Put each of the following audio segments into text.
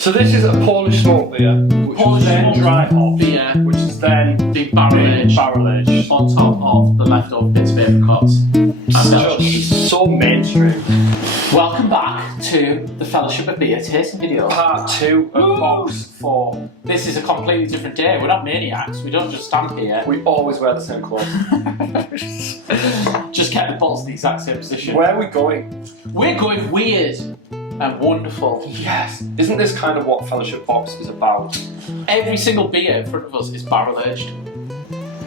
So this is a Polish smoked beer, which was then dry hop beer, which is then big barrel aged on top of the leftover bits of apricots and Belgian. So mainstream. Welcome back to the Fellowship of Beer tasting video. Part 2 of box 4. This is a completely different day. We're not maniacs. We don't just stand here. We always wear the same clothes. Just kept the bottles in the exact same position. Where are we going? We're going weird and wonderful. Yes. Isn't this kind of what Fellowship Box is about? Every single beer in front of us is barrel aged.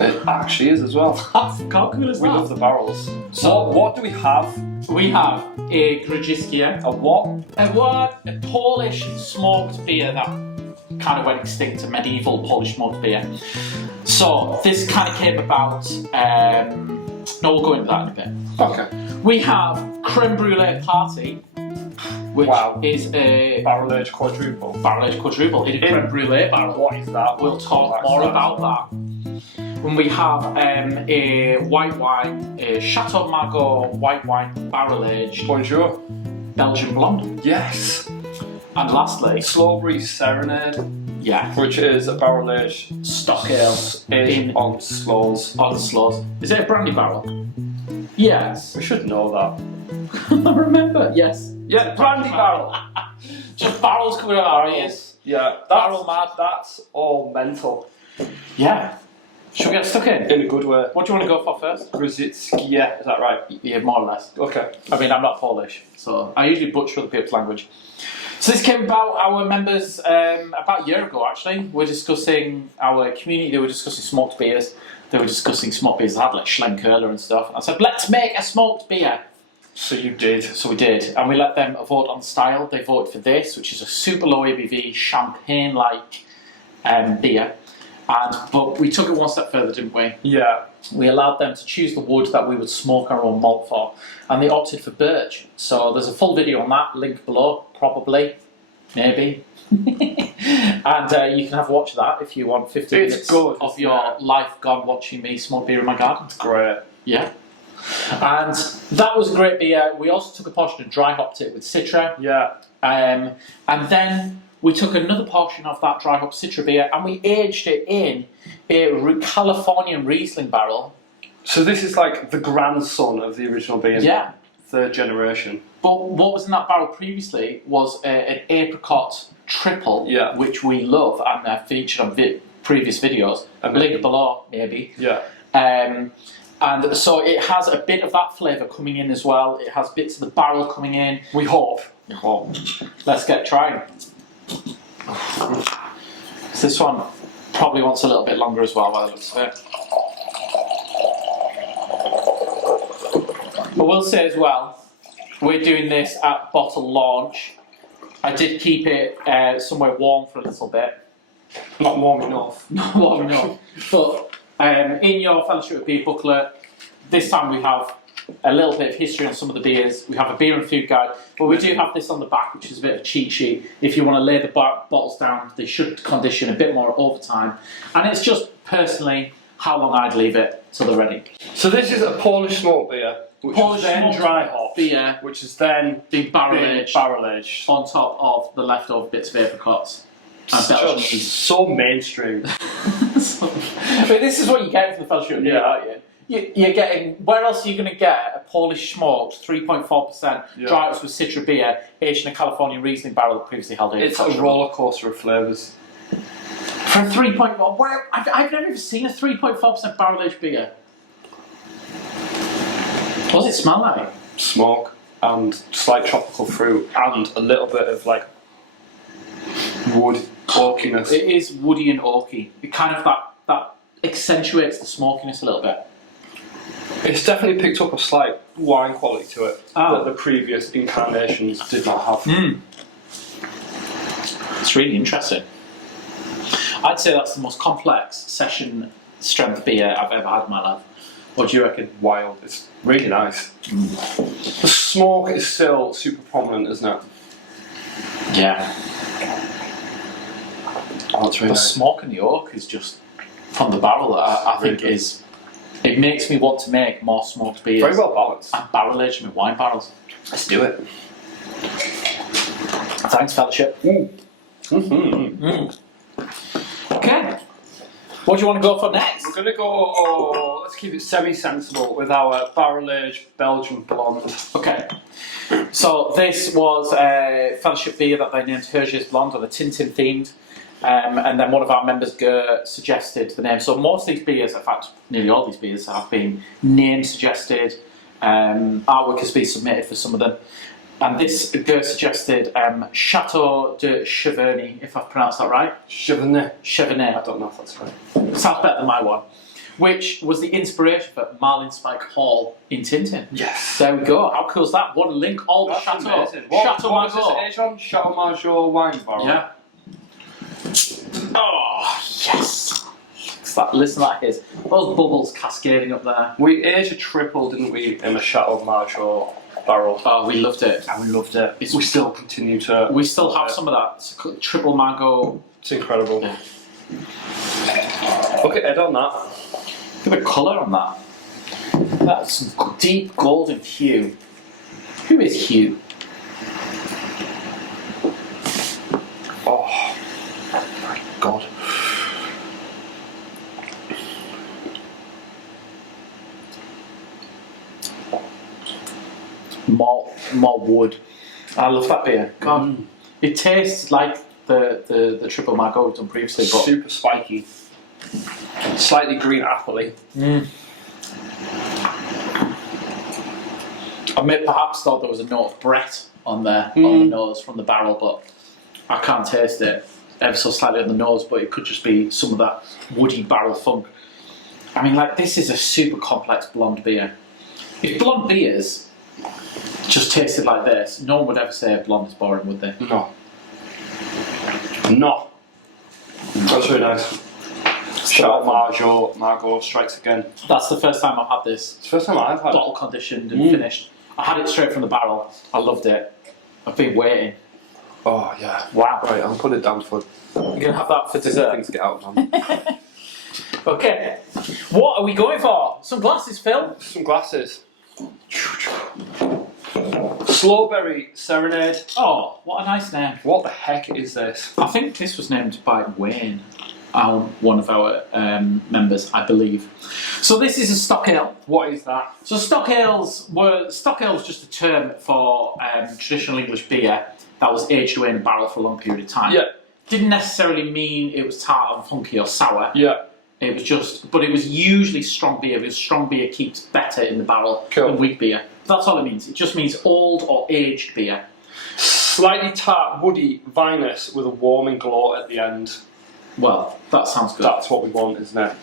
It actually is as well. How cool is that? We love the barrels. So what do we have? We have a Grodziskie. A what? A Polish smoked beer that kind of went extinct, a medieval Polish smoked beer. So this kind of came about, no, we'll go into that in a bit. Okay. We have Creme Brulee Party, which is a barrel aged quadruple. Barrel aged quadruple in a Creme Brulee barrel. What is that? We'll talk more about that. And we have a white wine, a Chateau Margaux white wine barrel aged. Bonjour. Belgian blonde. Yes. And lastly, Sloeberry Serenade. Yeah. Which is a barrel aged stock ale on Sloes. On Sloes. Is it a brandy barrel? Yes. We should know that. I remember. Yes. Yeah, brandy barrel. Just barrels coming out of our ears. Yeah, barrel mad. That's all mental. Yeah. Should we get stuck in? In a good way. What do you want to go for first? Grodziskie, is that right? Yeah, more or less. Okay. I mean, I'm not Polish, so I usually butcher other people's language. So this came about our members about a year ago, actually. We're discussing our community. They were discussing smoked beers. They were discussing smoked beers. They had like Schlenkerler and stuff. I said, let's make a smoked beer. So you did. So we did. And we let them vote on style. They voted for this, which is a super low ABV, champagne-like beer. But we took it one step further, didn't we? Yeah. We allowed them to choose the wood that we would smoke our own malt for, and they opted for birch. So there's a full video on that, link below, probably, maybe. And you can have a watch of that if you want 15 minutes of your life gone watching me smoke beer in my garden. It's great. Yeah. And that was a great beer. We also took a portion and dry hopped it with Citra. Yeah. And then we took another portion of that dry hop Citra beer and we aged it in a Californian Riesling barrel. So this is like the grandson of the original beer. Yeah. Third generation. But what was in that barrel previously was an apricot triple, which we love and featured on previous videos. Link below, maybe. Yeah. And so it has a bit of that flavour coming in as well. It has bits of the barrel coming in. We hope. Let's get trying. This one probably wants a little bit longer as well by the looks of it. But we'll say as well, we're doing this at bottle launch. I did keep it somewhere warm for a little bit. Not warm enough. Not warm enough. But in your Fellowship of Beer booklet, this time we have a little bit of history on some of the beers. We have a beer and food guide, but we do have this on the back, which is a bit of a cheat sheet. If you want to lay the bottles down, they should condition a bit more over time. And it's just personally how long I'd leave it till they're ready. So this is a Polish smoked beer, which is then dry hop beer, which is then barrel aged on top of the leftover bits of apricots and Belgian yeast. So mainstream. I mean, this is what you get from the Fellowship of Beer, aren't you? You're getting, where else are you going to get a Polish smoked 3.4% dry hops with Citra beer aged in a California Riesling barrel that previously held in? It's a roller coaster of flavours. For a 3.4%, I've never even seen a 3.4% barrel aged beer. What does it smell like? Smoke and slight tropical fruit and a little bit of like wood oakiness. It is woody and oaky. It kind of that accentuates the smokiness a little bit. It's definitely picked up a slight wine quality to it that the previous incarnations did not have. It's really interesting. I'd say that's the most complex session strength beer I've ever had in my life. What do you reckon? Wild. It's really nice. The smoke is still super prominent, isn't it? Yeah. Oh, it's really the nice. smoke and the oak is just from the barrel that I think is. It makes me want to make more smoked beers. Very well balanced. And barrel aged with wine barrels. Let's do it. Thanks, Fellowship. Okay. What do you want to go for next? We're going to go, let's keep it semi-sensible with our barrel-aged Belgian blonde. Okay. So this was a fellowship beer that they named Hergé's Blonde, or the Tintin themed. And then one of our members, Ger, suggested the name. So most of these beers, in fact, nearly all these beers have been name suggested. Artwork has been submitted for some of them. And this, Ger suggested Chateau de Cheverny, if I've pronounced that right. Cheverny. Cheverny. I don't know if that's right. Sounds better than my one. Which was the inspiration for Marlin Spike Hall in Tintin. Yes. There we go. How cool is that? What a link. All the That's Chateau. amazing. Chateau what was Margaux. this age on? Chateau Margaux wine barrel. Yeah. Oh, yes. Listen to that hiss. Those bubbles cascading up there. We aged a triple, didn't we, in a Chateau Margaux barrel? Oh, we loved it. And we loved it. We still continue to. We still have some of that. It's a triple Margaux. It's incredible. Yeah. Look at Ed on that. Look at the colour on that. That's deep golden hue. Who is Hugh? Oh, my God. More wood. I love that beer. God, it tastes like the triple Margaux we've done previously, but Super spiky. Slightly green appley. I may perhaps thought there was a note of Brett on there on the nose from the barrel, but I can't taste it ever so slightly on the nose. But it could just be some of that woody barrel funk. I mean, like, this is a super complex blonde beer. If blonde beers just tasted like this, no one would ever say blonde is boring, would they? No. No. That's really nice. Chateau Margaux strikes again. That's the first time I've had this. It's the first time I've had Bottle conditioned and finished. I had it straight from the barrel. I loved it. I've been waiting. Oh, yeah. Wow. Right, I'll put it down for. You're going to have that for dessert. Things get out, man. Okay. What are we going for? Some glasses, Phil? Some glasses. Sloeberry Serenade. Oh, what a nice name. What the heck is this? I think this was named by Wayne, one of our members, I believe. So this is a stock ale. What is that? So stock ales was just a term for traditional English beer that was aged away in a barrel for a long period of time. Yeah. Didn't necessarily mean it was tart and funky or sour. Yeah. It was just, but it was usually strong beer because strong beer keeps better in the barrel than weak beer. That's all it means. It just means old or aged beer. Slightly tart, woody, vinous with a warming glow at the end. Well, that sounds good. That's what we want, isn't it?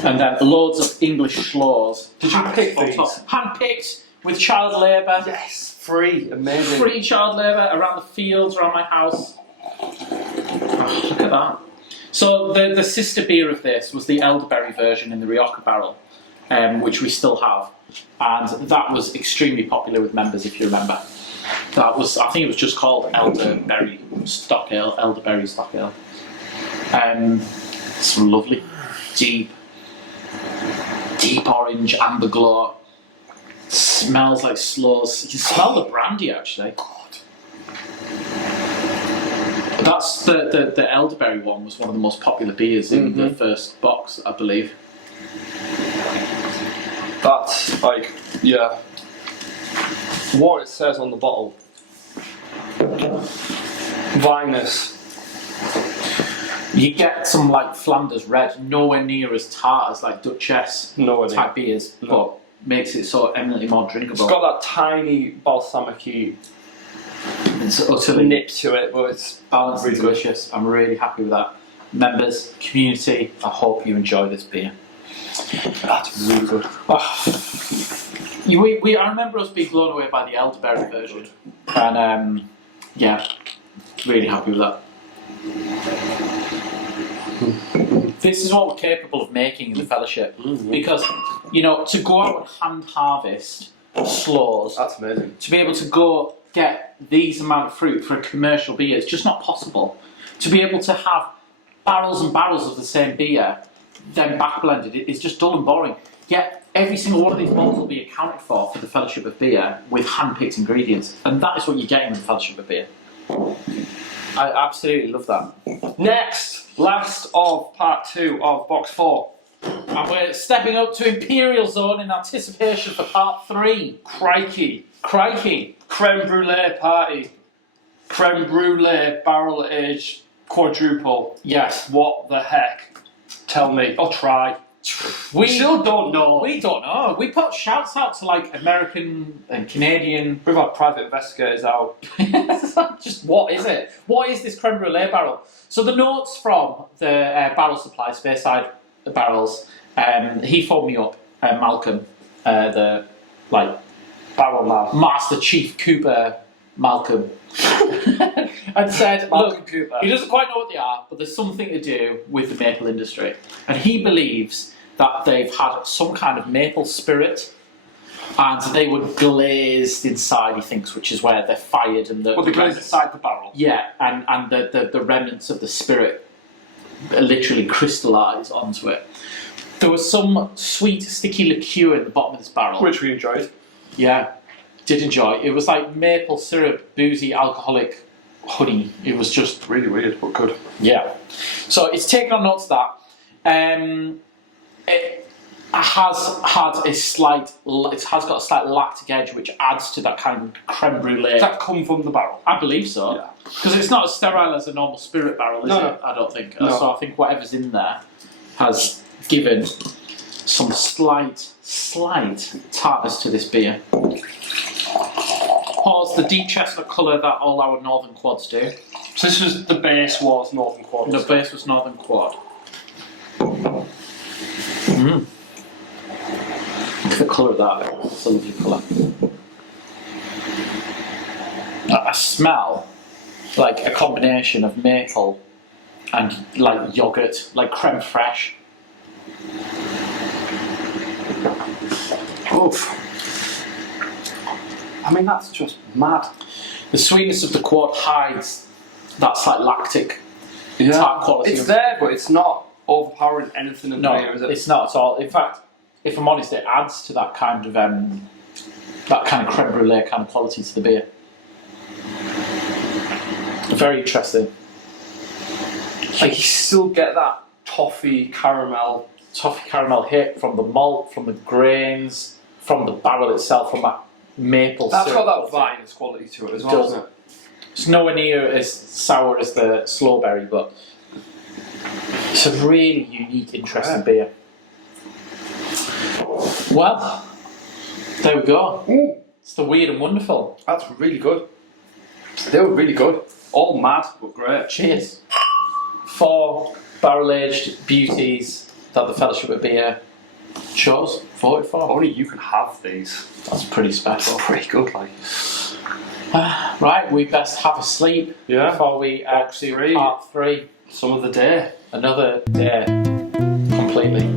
And then loads of English Sloes. Did you pick these? Hand-picked with child labour. Yes, free, amazing. Free child labour around the fields, around my house. Oh, look at that. So the sister beer of this was the elderberry version in the Rioja barrel, which we still have. And that was extremely popular with members, if you remember. That was, I think it was just called elderberry stock ale, elderberry stock ale. Some lovely, deep orange amber glow. Smells like Sloes. You can smell the brandy, actually. That's the elderberry one was one of the most popular beers in the first box, I believe. That's like, yeah. What it says on the bottle. Vinous. You get some like Flanders Red, nowhere near as tart as like Duchess type beers, but makes it so eminently more drinkable. It's got that tiny balsamic-y It's utterly nip to it, but it's balanced and delicious. I'm really happy with that. Members, community, I hope you enjoy this beer. That's really good. I remember us being blown away by the elderberry version, and yeah, really happy with that. This is what we're capable of making in the fellowship, because to go out and hand harvest Sloes, That's amazing. to be able to go get these amount of fruit for a commercial beer, it's just not possible. To be able to have barrels and barrels of the same beer, then back blended, it's just dull and boring. Yet every single one of these bottles will be accounted for the Fellowship of Beer with hand-picked ingredients, and that is what you're getting with the Fellowship of Beer. I absolutely love that. Next, last of part 2 of box 4. And we're stepping up to Imperial Zone in anticipation for part 3. Crikey. Creme Brulee party. Creme Brulee barrel aged quadruple. Yes. What the heck? Tell me. Or try. We still don't know. We don't know. We put shouts out to like American and Canadian. We've had private investigators out. Just what is it? What is this creme brulee barrel? So the notes from the barrel supply, Speyside barrels, he phoned me up, Malcolm, the like Barrel man. Master Chief Cooper Malcolm, and said, Malcolm look, Cooper. he doesn't quite know what they are, but there's something to do with the maple industry. And he believes that they've had some kind of maple spirit, and they were glazed inside, he thinks, which is where they're fired. And Well, the glaze inside the barrel. Yeah, and the remnants of the spirit literally crystallise onto it. There was some sweet, sticky liqueur in the bottom of this barrel. Which we enjoyed. Yeah, did enjoy. It was like maple syrup, boozy, alcoholic honey. It was just really weird, but good. Yeah. So it's taken on notes of that. It has had a slight. It has got a slight lactic edge, which adds to that kind of creme brulee. Does that come from the barrel? I believe so. Yeah. Because it's not as sterile as a normal spirit barrel, is it? I don't think. No. So I think whatever's in there has given some slight tartness to this beer. Pause the deep chestnut colour that all our northern quads do. So this was the base was Northern Quad. The base was northern quad. Look at the colour of that. It's a lovely colour. I smell like a combination of maple and like yogurt, like creme fraiche. Oof. I mean, that's just mad. The sweetness of the quad hides that slight lactic tart quality. It's there, but it's not overpowering anything in the beer, is it? It's not at all. In fact, if I'm honest, it adds to that kind of creme brulee kind of quality to the beer. Very interesting. Like you still get that toffee caramel hit from the malt, from the grains, from the barrel itself, from that maple That's syrup. got that vinous quality to it as well, doesn't it? It's nowhere near as sour as the Sloeberry, but it's a really unique, interesting beer. Well, there we go. Ooh, It's the weird and wonderful. that's really good. They were really good. All mad, but great. Cheers. 4 barrel-aged beauties that the Fellowship of Beer chose, voted for. Only you can have these. That's pretty special. That's pretty good, like. Right, we best have a sleep before we do part 3. Some of the day. Another day, completely.